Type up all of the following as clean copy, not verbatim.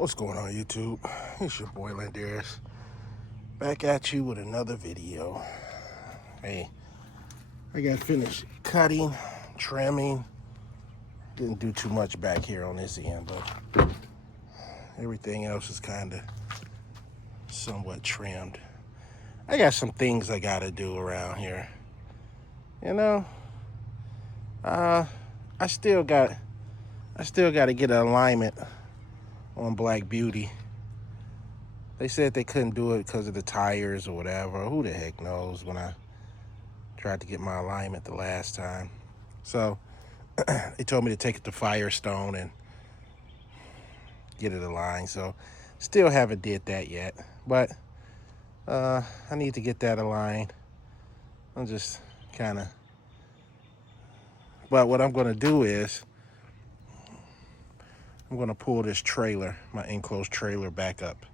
What's going on, YouTube? It's your boy Landaris, back at you with another video. Hey, I got finished cutting, trimming. Didn't do too much back here on this end, but everything else is kind of somewhat trimmed. I got some things I gotta do around here. You know, I still got to get an alignment on Black Beauty. They said they couldn't do it because of the tires or whatever. Who the heck knows, when I tried to get my alignment the last time. So they told me to take it to Firestone and get it aligned. So still haven't did that yet. But I need to get that aligned. I'm just kind of... But what I'm going to do is I'm going to pull this trailer, my enclosed trailer, back up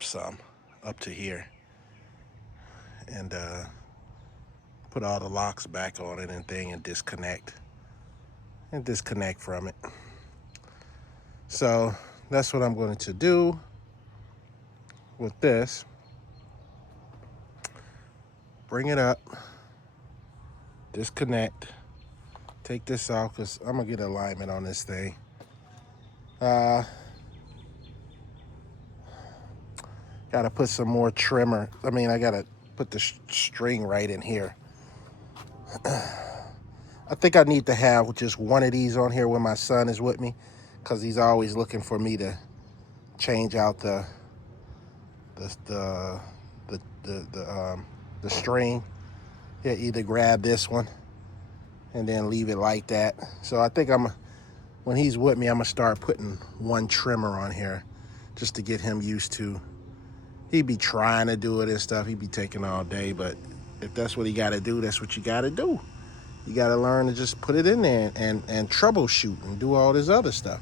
some, up to here, and put all the locks back on it and disconnect from it. So that's what I'm going to do with this. Bring it up, disconnect, take this off because I'm gonna get alignment on this thing. Gotta put some more trimmer. I gotta put the string right in here. I think I need to have just one of these on here when my son is with me, because he's always looking for me to change out the string. He'll either grab this one and then leave it like that. So I think when he's with me, I'm gonna start putting one trimmer on here just to get him used to. He'd be trying to do it and stuff. He'd be taking all day, but if that's what he gotta do, that's what you gotta do. You gotta learn to just put it in there and troubleshoot and do all this other stuff.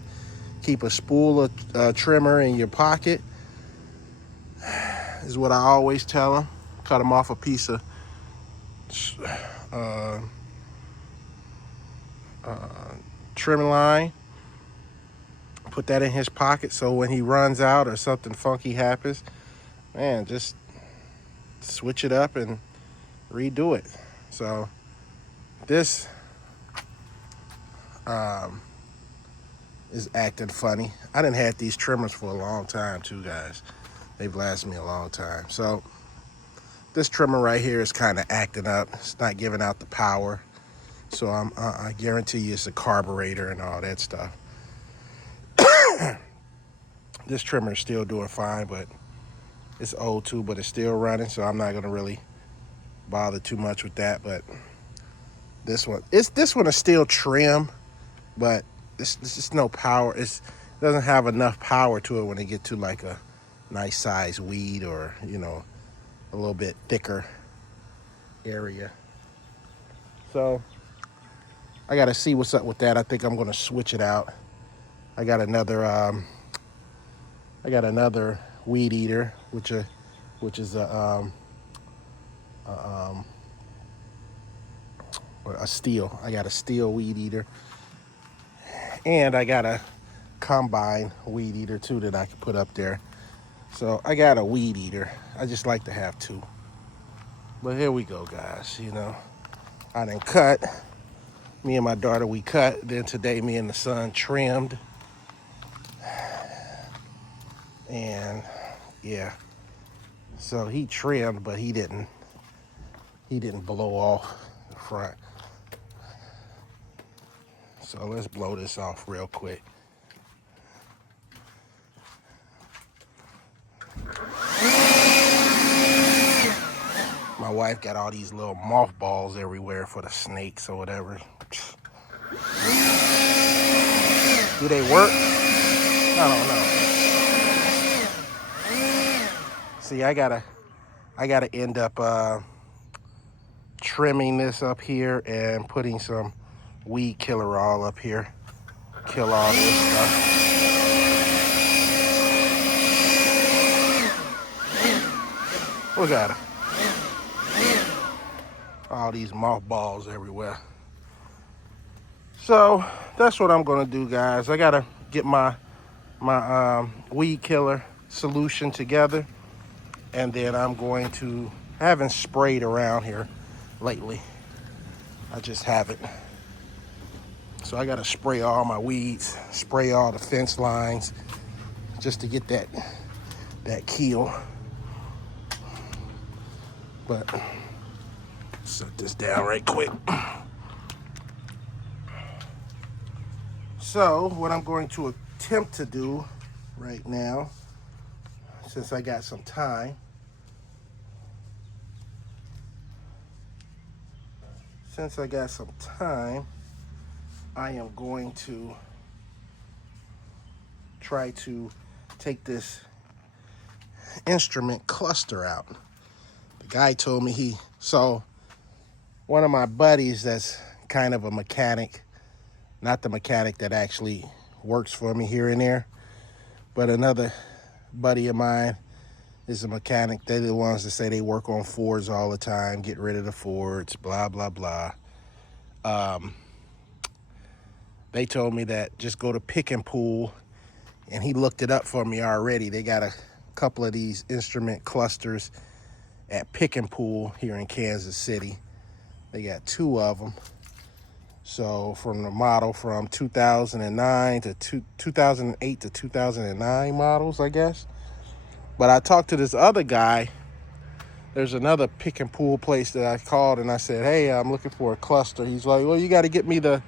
Keep a spool of trimmer in your pocket is what I always tell him. Cut him off a piece of trim line. Put that in his pocket so when he runs out or something funky happens, man, just switch it up and redo it. So this is acting funny. I done had these trimmers for a long time too, guys. They've lasted me a long time. So this trimmer right here is kind of acting up. It's not giving out the power. So I guarantee you it's a carburetor and all that stuff. This trimmer is still doing fine, but it's old too, but it's still running, so I'm not gonna really bother too much with that. But this one is still trim, but this is no power. It doesn't have enough power to it when they get to like a nice size weed or, you know, a little bit thicker area. So I gotta see what's up with that. I think I'm gonna switch it out. I got another weed eater, which is a steel. I got a steel weed eater, and I got a combine weed eater too that I can put up there. So I got a weed eater. I just like to have two. But here we go, guys. You know, I done cut. Me and my daughter, we cut. Then today, me and the son trimmed. And yeah, so he trimmed, but he didn't blow off the front. So let's blow this off real quick. My wife got all these little mothballs everywhere for the snakes or whatever. Do they work? I don't know. See, I gotta end up trimming this up here and putting some weed killer all up here. Kill all this stuff. Look at it. All these mothballs everywhere. So that's what I'm gonna do, guys. I gotta get my my weed killer solution together, and then I'm going to, I haven't sprayed around here lately. I just haven't. So I gotta spray all my weeds, spray all the fence lines, just to get that kill. But set this down right quick. So what I'm going to attempt to do right now, since I got some time, I am going to try to take this instrument cluster out. The guy told me so one of my buddies that's kind of a mechanic, not the mechanic that actually works for me here and there, but another buddy of mine is a mechanic. They're the ones that say they work on Fords all the time, get rid of the Fords, blah, blah, blah. They told me that just go to Pick and Pull, and he looked it up for me already. They got a couple of these instrument clusters at Pick and Pull here in Kansas City. They got 2 of them. So from the model from 2009 to 2008 to 2009 models, I guess. But I talked to this other guy. There's another Pick and Pull place that I called, and I said, hey, I'm looking for a cluster. He's like, well, you got to get me the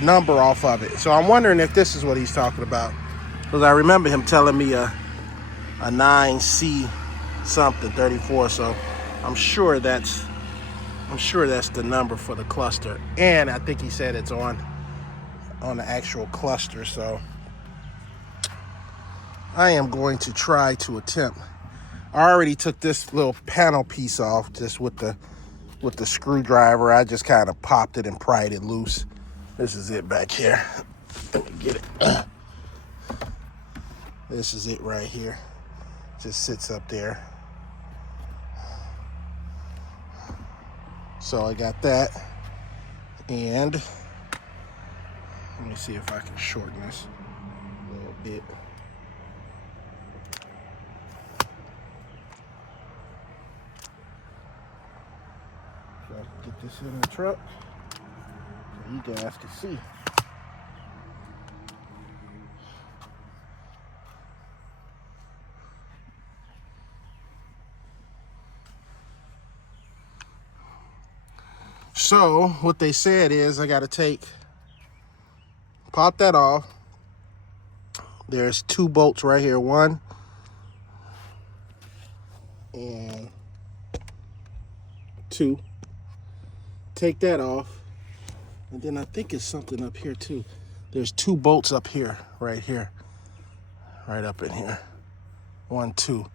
number off of it. So I'm wondering if this is what he's talking about, because I remember him telling me a 9C something 34. So I'm sure that's the number for the cluster, and I think he said it's on the actual cluster. So I am going to try to attempt. I already took this little panel piece off just with the screwdriver. I just kind of popped it and pried it loose. This is it back here. Let me get it. This is it right here. Just sits up there. So I got that. And let me see if I can shorten this a little bit. So I can get this in the truck so you guys can see. So what they said is I got to pop that off. There's 2 bolts right here, 1 and 2. Take that off, and then I think it's something up here too. There's 2 bolts up here, right up in here, 1, 2.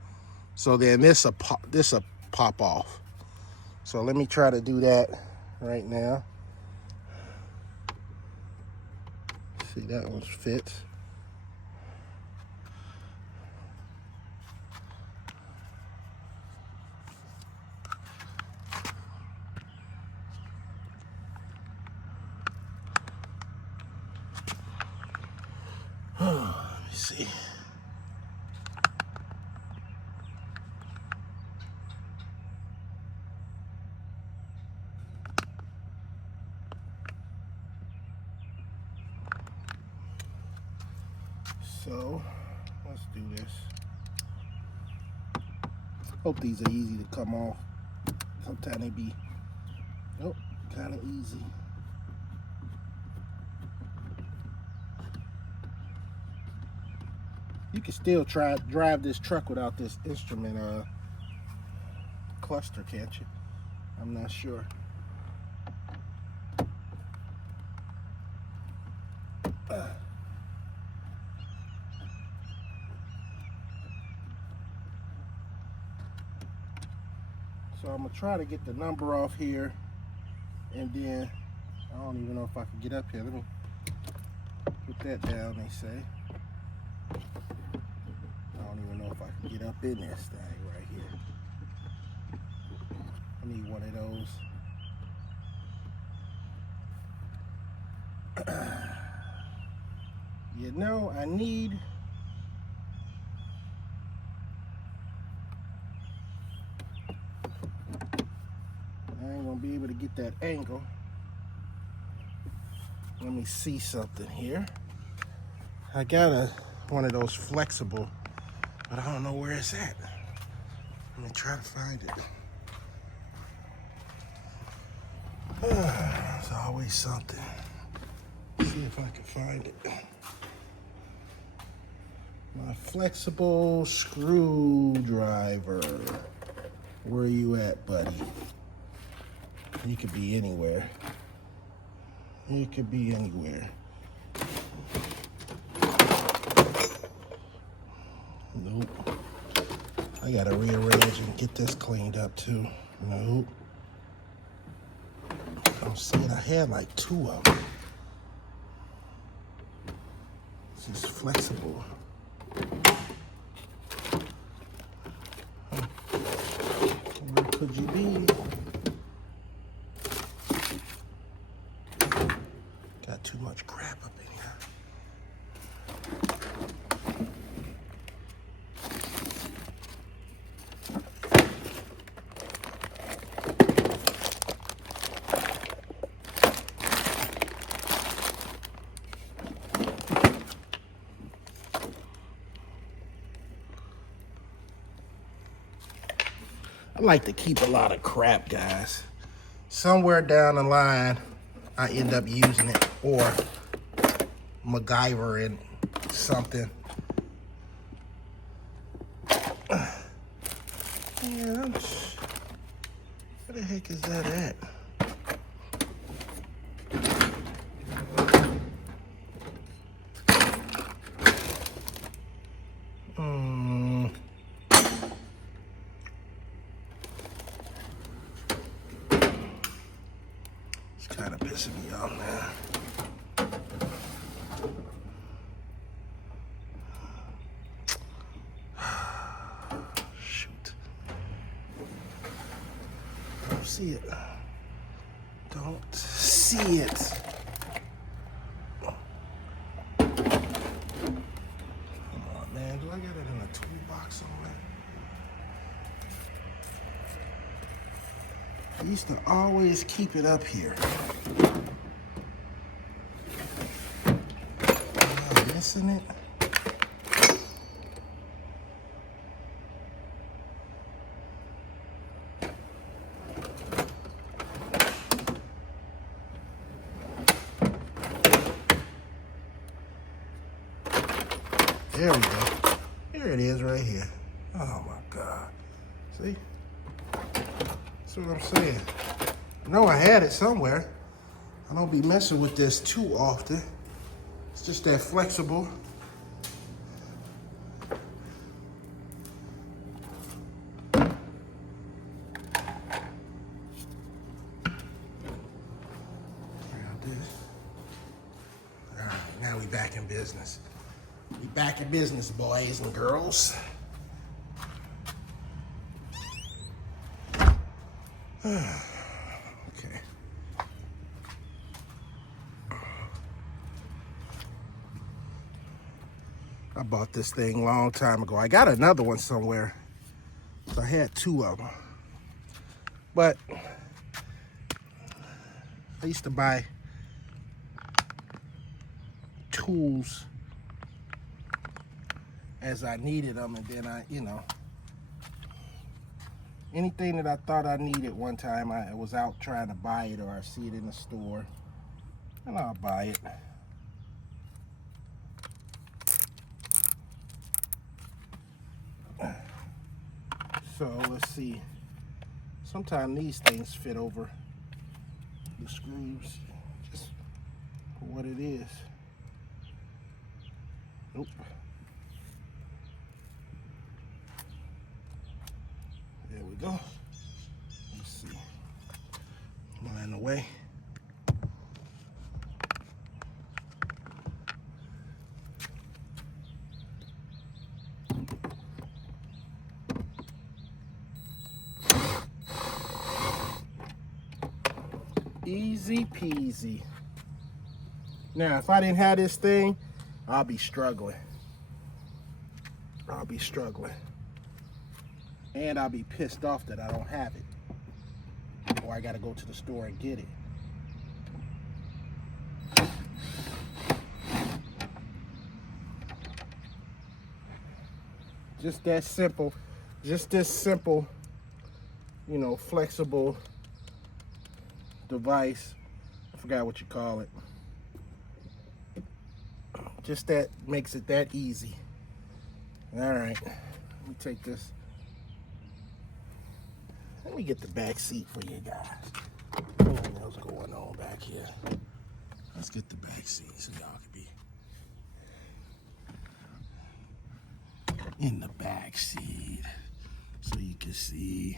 So then this will pop off. So let me try to do that right now. See, that one fits. Let me see. So let's do this. Hope these are easy to come off. Sometimes they be, kind of easy. You can still drive this truck without this instrument cluster, can't you? I'm not sure. So I'm gonna try to get the number off here, and then I don't even know if I can get up here. Let me put that down, they say. I don't even know if I can get up in this thing right here. I need one of those. You know, I ain't gonna be able to get that angle. Let me see something here. I got one of those flexible, but I don't know where it's at. Let me try to find it. There's always something. See if I can find it. My flexible screwdriver. Where are you at, buddy? You could be anywhere. You could be anywhere. Nope. I gotta rearrange and get this cleaned up too. Nope. I'm seeing I had like 2 of them. This is flexible. Where could you be? Got too much crap up in here. I like to keep a lot of crap, guys. Somewhere down the line, I end up using it or MacGyver and something. Yeah, where the heck is that at? It's kind of pissing me off, man. Don't see it. Don't see it. Come on, man. Do I get it in a toolbox somewhere? I used to always keep it up here. Am I missing it? There we go. Here it is right here. Oh my God. See? That's what I'm saying. I know I had it somewhere. I don't be messing with this too often. It's just that flexible. All right, now we back in business. We back in business, boys and girls. Okay. I bought this thing a long time ago. I got another one somewhere. So I had 2 of them. But I used to buy tools as I needed them, and then I, anything that I thought I needed one time, I was out trying to buy it, or I see it in the store, and I'll buy it. So let's see. Sometimes these things fit over the screws, just for what it is. Nope. There we go. Let's see. Line away. Easy peasy. Now, if I didn't have this thing, I'll be struggling. I'll be struggling. And I'll be pissed off that I don't have it. Or I gotta go to the store and get it. Just that simple. Just this simple, you know, flexible device. I forgot what you call it. Just that makes it that easy. All right, let me take this. Let me get the back seat for you guys. What else going on back here? Let's get the back seat so y'all can be in the back seat so you can see.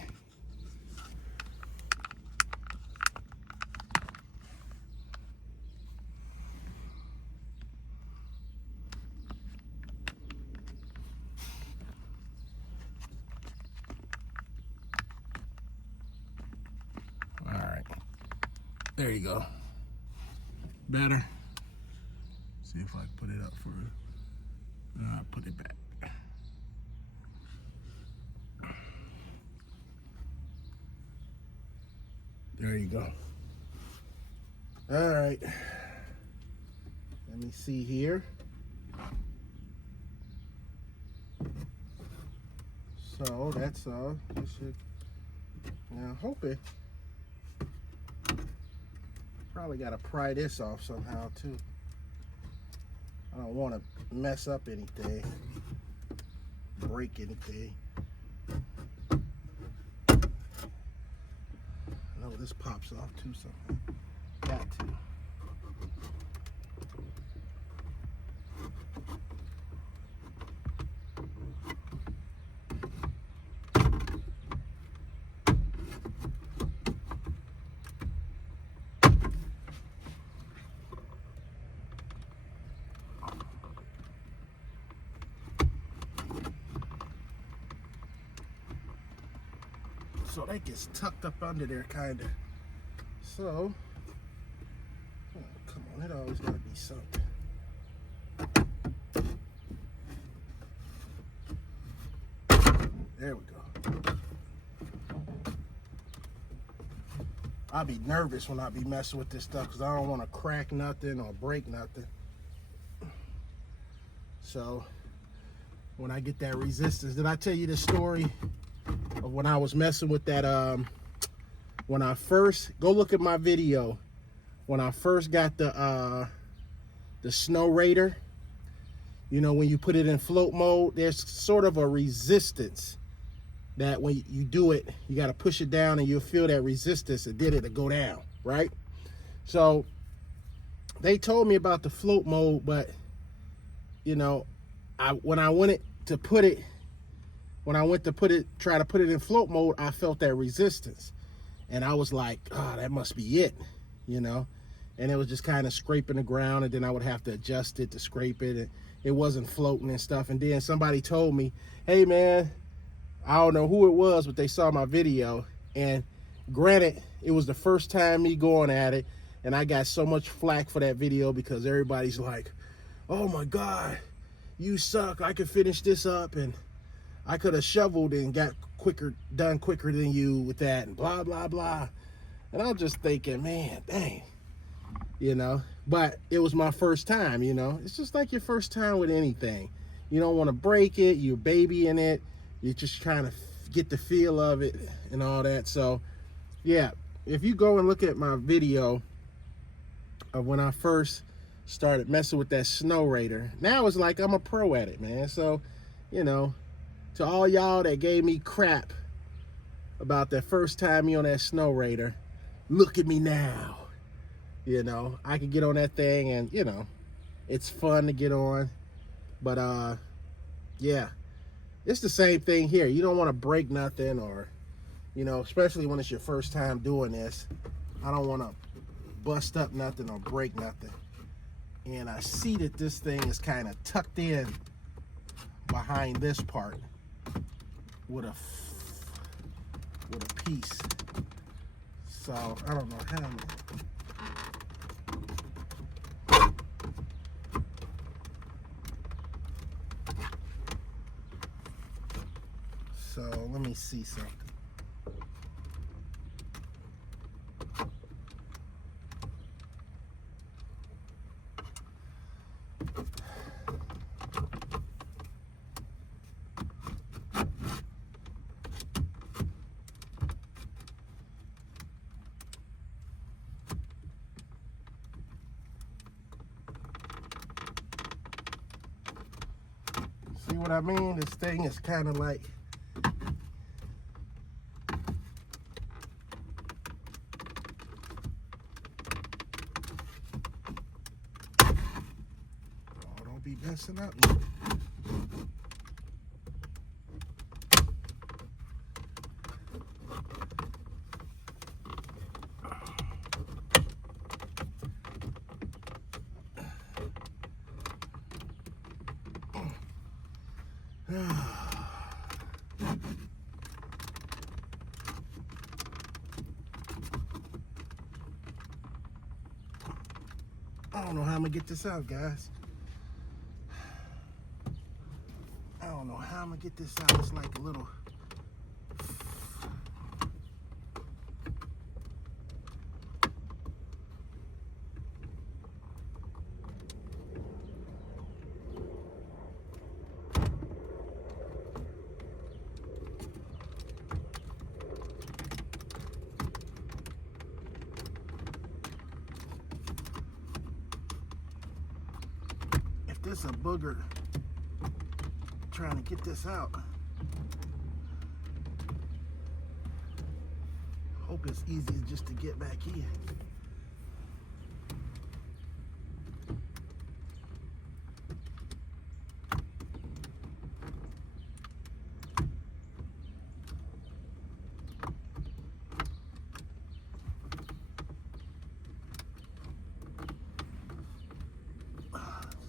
All right, there you go. Better. See if I can put it up for you. I'll put it back. There you go. All right. Let me see here. So that's all. You should. Now hope it. Probably got to pry this off somehow too. I don't want to mess up anything, break anything. Oh, this pops off too somehow. Got to. So that gets tucked up under there, kind of. So, oh, come on, it always got to be something. There we go. I'll be nervous when I be messing with this stuff because I don't want to crack nothing or break nothing. So, when I get that resistance, did I tell you the story of when I was messing with that, when I first, go look at my video, when I first got the Snow Raider, you know, when you put it in float mode, there's sort of a resistance that when you do it, you got to push it down and you'll feel that resistance and then it'll go down, right? So they told me about the float mode, but you know, when I went to put it in float mode, I felt that resistance. And I was like, oh, that must be it, you know? And it was just kind of scraping the ground, and then I would have to adjust it to scrape it, and it wasn't floating and stuff. And then somebody told me, hey man, I don't know who it was, but they saw my video. And granted, it was the first time me going at it, and I got so much flack for that video because everybody's like, oh my God, you suck. I could finish this up, and I could have shoveled and got done quicker than you with that, and blah, blah, blah. And I'm just thinking, man, dang, you know, but it was my first time, you know. It's just like your first time with anything. You don't want to break it, you're babying it, you're just trying to get the feel of it and all that. So, yeah, if you go and look at my video of when I first started messing with that Snow Raider, now it's like I'm a pro at it, man. So, you know, to all y'all that gave me crap about that first time me on that Snow Raider, look at me now. You know, I can get on that thing and, you know, it's fun to get on. But, yeah, it's the same thing here. You don't want to break nothing or, you know, especially when it's your first time doing this. I don't want to bust up nothing or break nothing. And I see that this thing is kind of tucked in behind this part with a piece. So I don't know how many. So let me see something. See what I mean? This thing is kind of like, oh, don't be messing up. I don't know how I'm gonna get this out, guys. I don't know how I'm gonna get this out. It's like a little. This a booger trying to get this out. Hope it's easy just to get back in.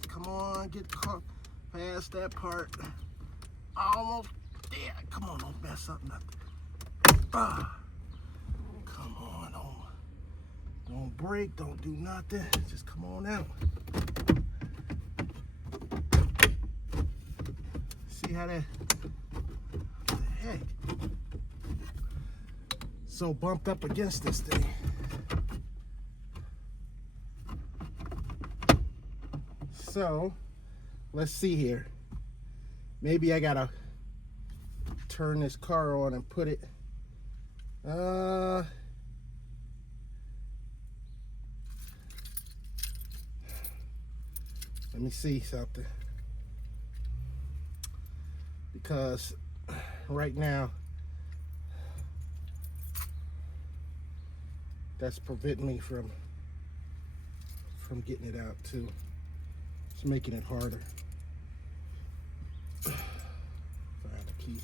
Come on, get caught past that part. Almost there. Come on, don't mess up nothing. Come on, don't break, don't do nothing. Just come on out. See how that, what the heck? So bumped up against this thing. So, let's see here. Maybe I gotta turn this car on and put it. Let me see something. Because right now, that's preventing me from getting it out too. It's making it harder. Find the key.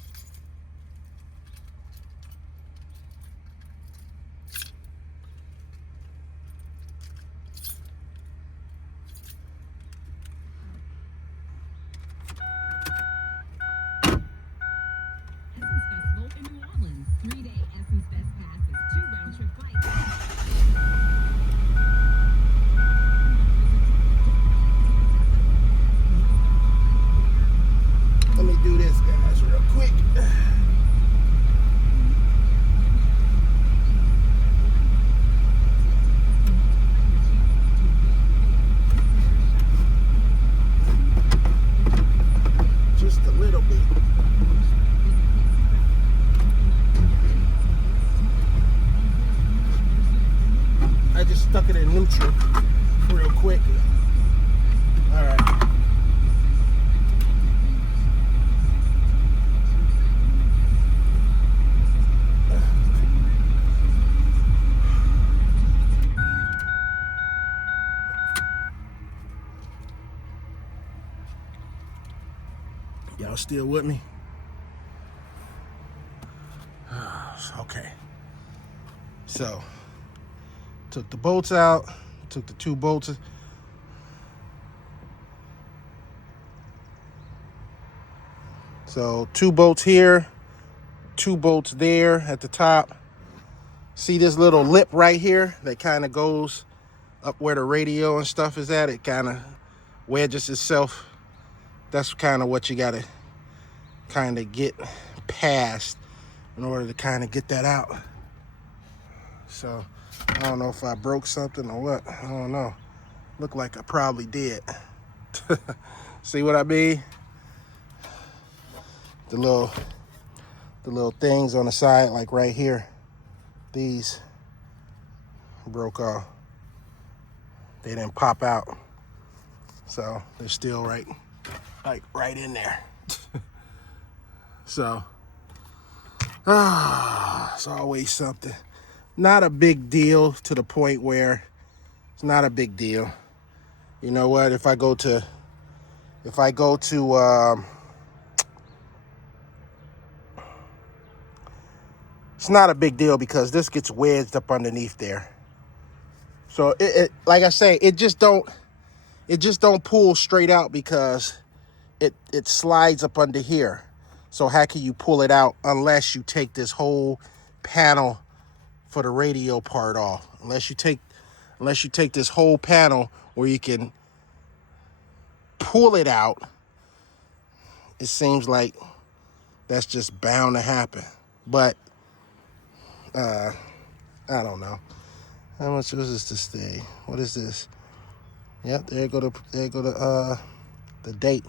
Essence Festival in New Orleans. 3-day Essence Fest passes, 2 round-trip flights. Let me do this, guys, real quick. Just a little bit. I just stuck it in neutral real quick. All right. Y'all still with me? Okay. So, took the bolts out, took the 2 bolts. So 2 bolts here, 2 bolts there at the top. See this little lip right here that kind of goes up where the radio and stuff is at? It kind of wedges itself. That's kind of what you got to kind of get past in order to kind of get that out. So I don't know if I broke something or what. I don't know. Look like I probably did. See what I mean? The little things on the side, like right here, these broke off. They didn't pop out. So they're still right in there. So it's always something. Not a big deal to the point where it's not a big deal. You know what? If I go to it's not a big deal because this gets wedged up underneath there. So it like I say, it just don't pull straight out because it slides up under here. So how can you pull it out unless you take this whole panel for the radio part off? Unless you take this whole panel where you can pull it out, it seems like that's just bound to happen. But I don't know. How much was this to stay? What is this? Yep, there go the date.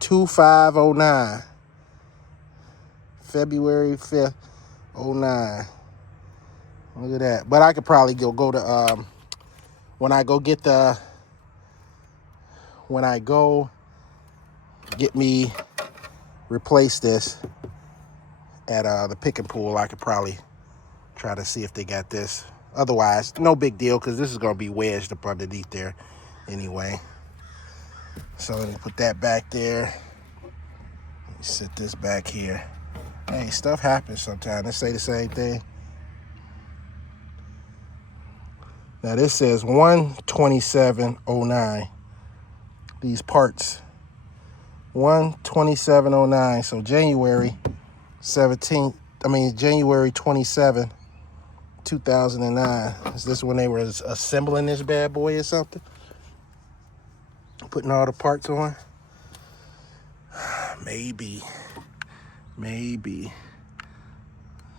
2509. February 5th, 09. Look at that. But I could probably go to when I go get me replace this at the pick and pull, I could probably try to see if they got this. Otherwise, no big deal because this is going to be wedged up underneath there anyway. So let me put that back there. Let me sit this back here. Hey, stuff happens sometimes. Let's say the same thing. Now this says 1/27/09. These parts. 1/27/09. So January 27, 2009. Is this when they were assembling this bad boy or something? Putting all the parts on? Maybe.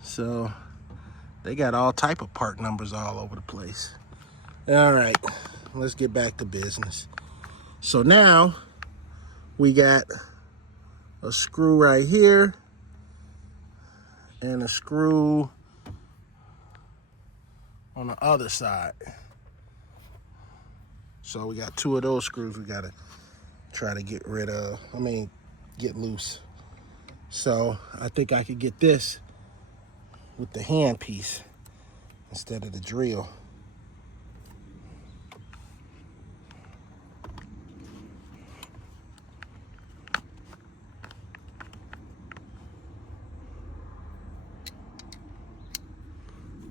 So they got all type of part numbers all over the place. All right, let's get back to business. So now we got a screw right here and a screw on the other side. So we got two of those screws we gotta try to get loose. So I think I could get this with the hand piece instead of the drill.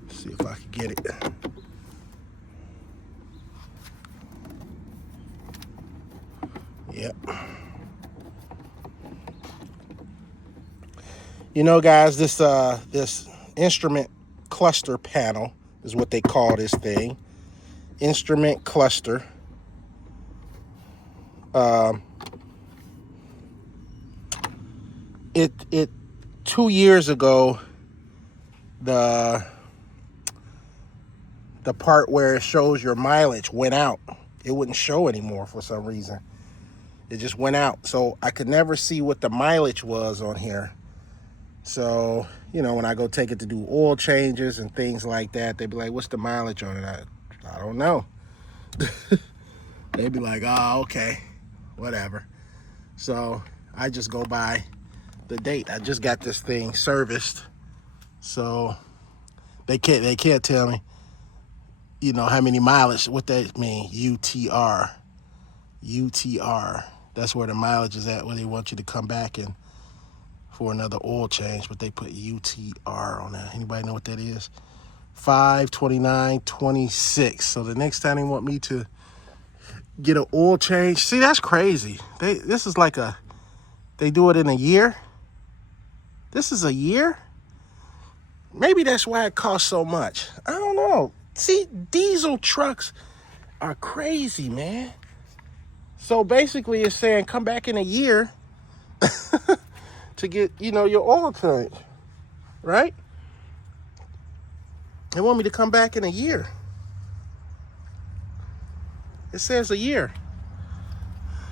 See if I can get it. Yep. You know, guys, this instrument cluster panel is what they call this thing. Instrument cluster. It 2 years ago, the part where it shows your mileage went out. It wouldn't show anymore for some reason. It just went out. So I could never see what the mileage was on here. So, you know, when I go take it to do oil changes and things like that, they'd be like, what's the mileage on it? I don't know. They'd be like, oh, okay, whatever. So I just go by the date. I just got this thing serviced. So they can't tell me, you know, how many mileage, what that mean, UTR. That's where the mileage is at, where they want you to come back and for another oil change, but they put UTR on that. Anybody know what that is? 5/29/26. So the next time they want me to get an oil change, see, that's crazy. This is like they do it in a year. This is a year. Maybe that's why it costs so much. I don't know. See, diesel trucks are crazy, man. So basically it's saying come back in a year to get, your oil change, right? They want me to come back in a year. It says a year.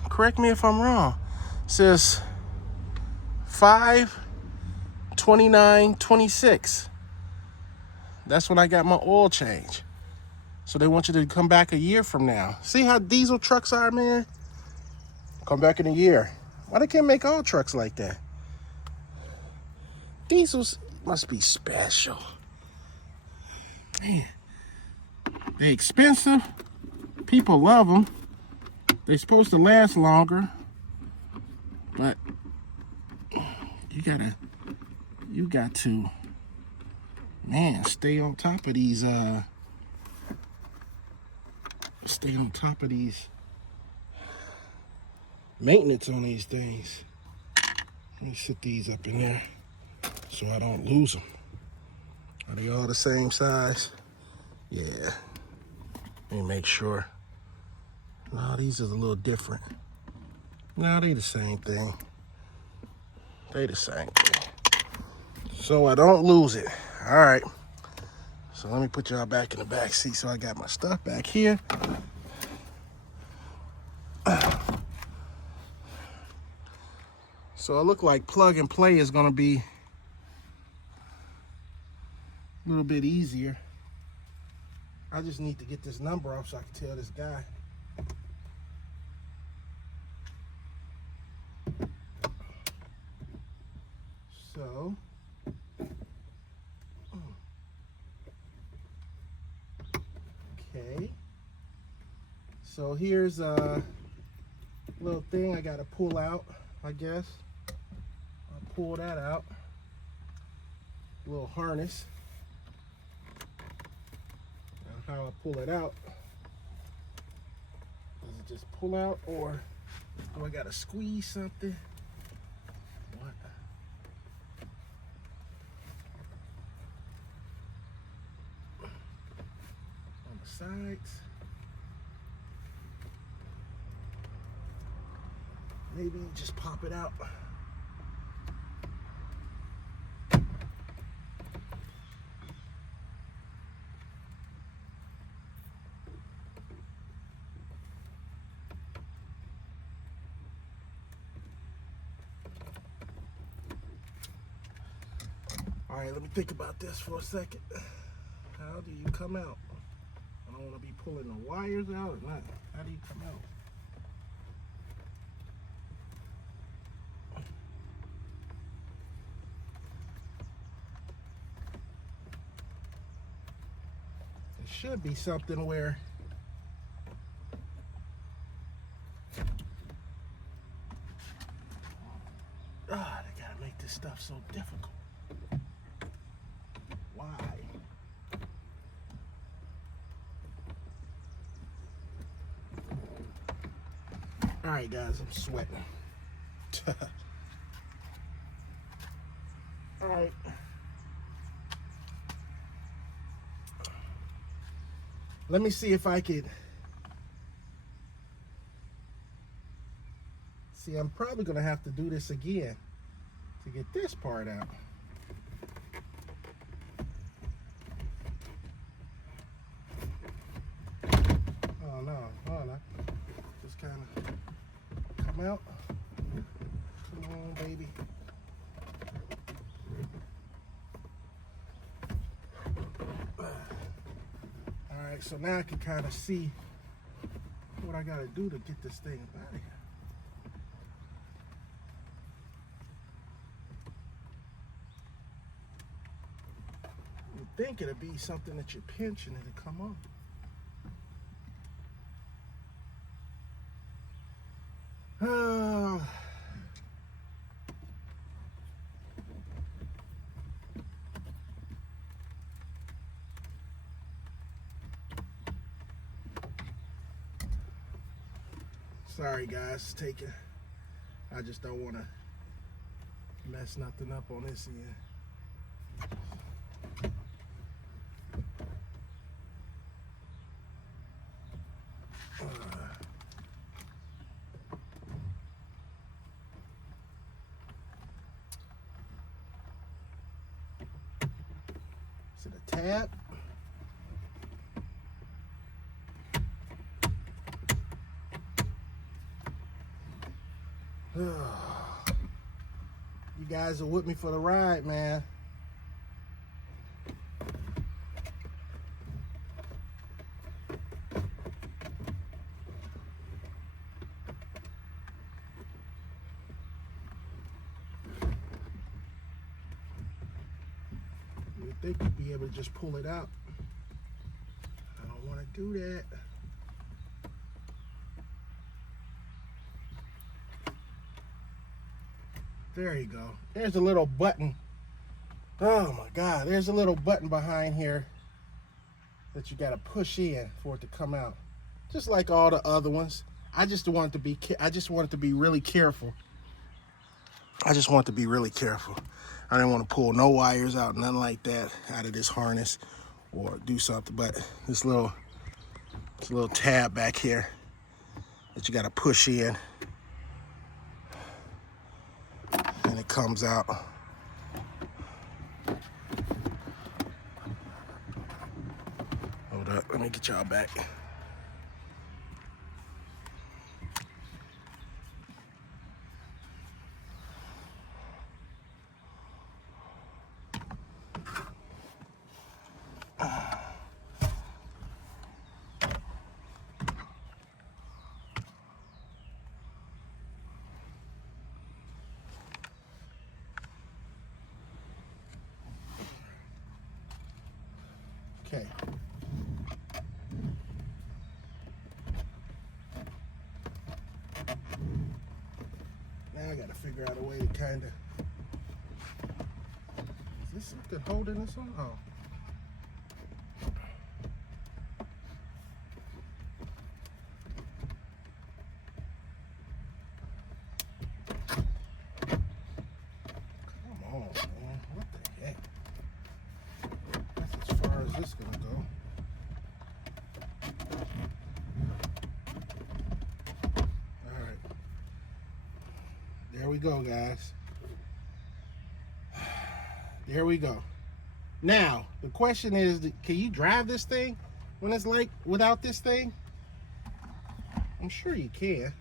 Correct me if I'm wrong. It says 5/29/26. That's when I got my oil change. So they want you to come back a year from now. See how diesel trucks are, man? Come back in a year. Why they can't make all trucks like that? Diesels must be special. Man, they're expensive. People love them. They're supposed to last longer. But you got to, man, stay on top of these, maintenance on these things. Let me sit these up in there so I don't lose them. Are they all the same size? Yeah. Let me make sure. No, these are a little different. No, they the same thing. They the same thing. So I don't lose it. All right. So let me put y'all back in the back seat so I got my stuff back here. So it look like plug and play is gonna be a little bit easier. I just need to get this number off so I can tell this guy. So, okay. So here's a little thing I gotta pull out, I guess. I'll pull that out. A little harness. Now how I pull it out. Does it just pull out or do I gotta squeeze something? What? On the sides. Maybe you just pop it out. All right, let me think about this for a second. How do you come out? I don't want to be pulling the wires out or not. How do you come out? It should be something where they gotta make this stuff so difficult. Why? All right, guys, I'm sweating. All right. Let me see if I could. See, I'm probably gonna have to do this again to get this part out. Oh no, just kind of come out. Come on, baby. All right, so now I can kind of see what I gotta do to get this thing out of here. You'd think it'd be something that you pinch and it'd come up. Sorry guys, I just don't want to mess nothing up on this end. Is it a tab? You guys are with me for the ride, man. You think you'd be able to just pull it out? I don't want to do that. There you go. There's a little button. Oh my God, there's a little button behind here that you gotta push in for it to come out. Just like all the other ones. I just want it to be really careful. I just want it to be really careful. I didn't want to pull no wires out, nothing like that out of this harness or do something, but this little tab back here that you gotta push in and it comes out. Hold up, let me get y'all back. Okay. Now I gotta figure out a way to kind of. Is this something holding this on? Oh. Come on, man. What the heck? That's as far as this gonna go. Alright. There we go, guys. There we go. Now, the question is, can you drive this thing when it's like without this thing? I'm sure you can.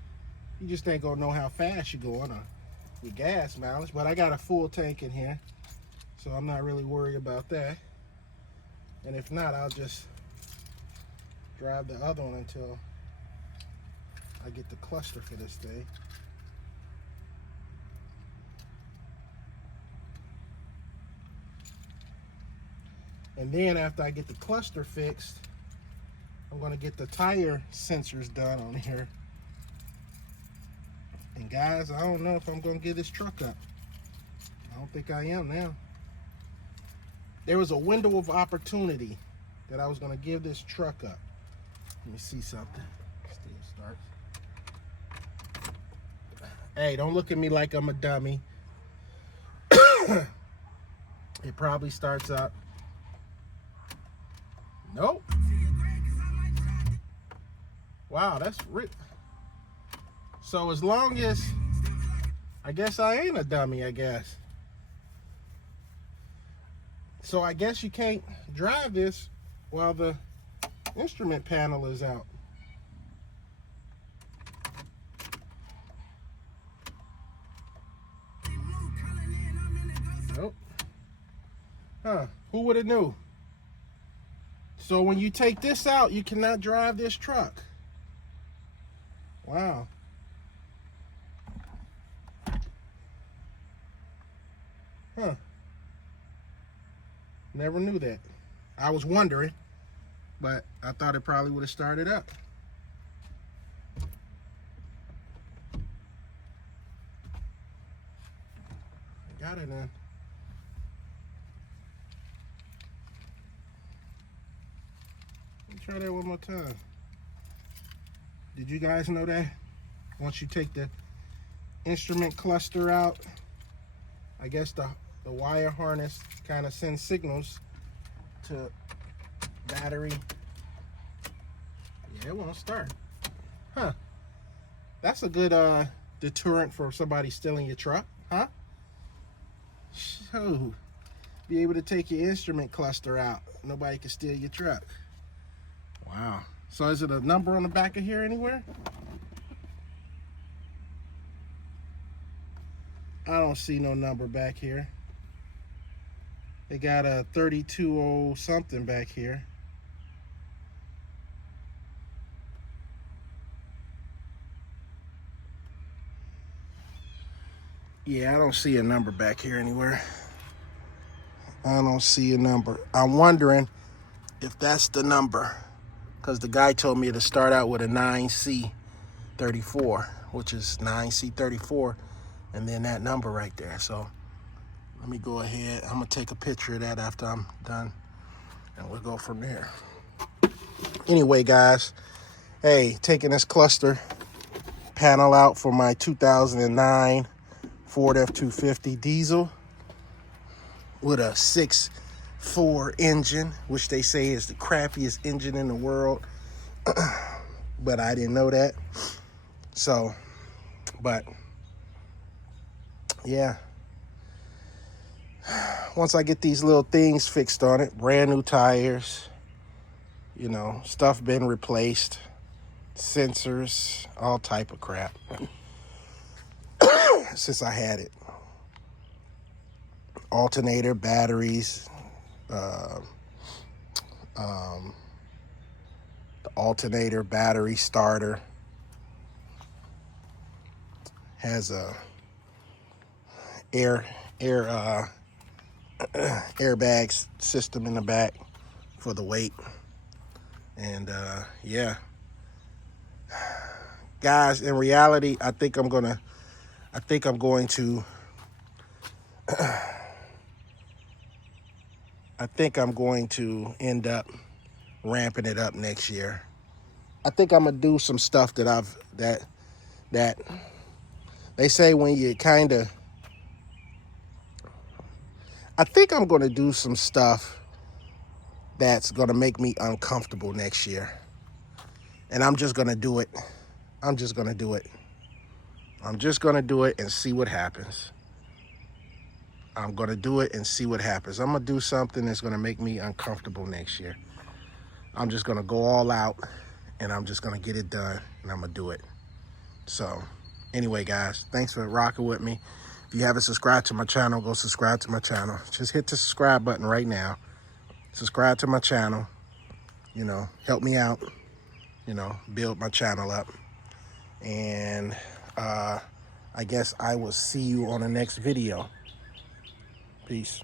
You just ain't gonna know how fast you're going or your gas mileage, but I got a full tank in here, so I'm not really worried about that. And if not, I'll just drive the other one until I get the cluster for this thing. And then after I get the cluster fixed, I'm gonna get the tire sensors done on here. And guys, I don't know if I'm gonna get this truck up. I don't think I am now. There was a window of opportunity that I was gonna give this truck up. Let me see something. Still starts. Hey, don't look at me like I'm a dummy. It probably starts up. Nope. Wow, that's so as long as, I guess I ain't a dummy, I guess. So I guess you can't drive this while the instrument panel is out. Nope. Huh, who would have knew? So when you take this out, you cannot drive this truck. Wow. Huh. Never knew that. I was wondering, but I thought it probably would have started up. I got it then. Let me try that one more time. Did you guys know that? Once you take the instrument cluster out, I guess the wire harness kind of sends signals to battery. Yeah, it won't start. Huh. That's a good deterrent for somebody stealing your truck, huh? So, be able to take your instrument cluster out. Nobody can steal your truck. Wow. So is it a number on the back of here anywhere? I don't see no number back here. They got a 32 something back here. Yeah, I don't see a number back here anywhere. I don't see a number. I'm wondering if that's the number, because the guy told me to start out with a 9C34, which is 9C34, and then that number right there. So let me go ahead. I'm gonna take a picture of that after I'm done, and we'll go from there. Anyway, guys, hey, taking this cluster panel out for my 2009 Ford F250 diesel with a 6.4 engine, which they say is the crappiest engine in the world. But I didn't know that. So, but yeah. Once I get these little things fixed on it, brand new tires, you know, stuff been replaced, sensors, all type of crap since I had it. Alternator, batteries, the alternator, battery, starter, has a airbags system in the back for the weight. And yeah, guys, in reality, I think I'm going to end up ramping it up next year. I think I'm gonna do some stuff that they say when you kind of. I think I'm gonna do some stuff that's gonna make me uncomfortable next year, and I'm just gonna do it. I'm just gonna do it. I'm just gonna do it and see what happens. I'm gonna do it and see what happens. I'm gonna do something that's gonna make me uncomfortable next year. I'm just gonna go all out, and I'm just gonna get it done, and I'm gonna do it. So, anyway, guys, thanks for rocking with me. If you haven't subscribed to my channel, go subscribe to my channel. Just hit the subscribe button right now. Subscribe to my channel. You know, help me out. You know, build my channel up. And I guess I will see you on the next video. Peace.